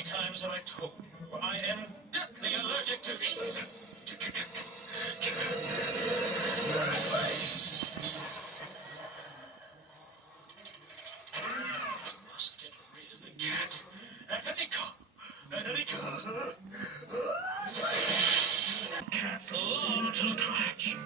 many times have I told you I am deathly allergic to... Must get rid of the cat. At any cost. Cats love to scratch.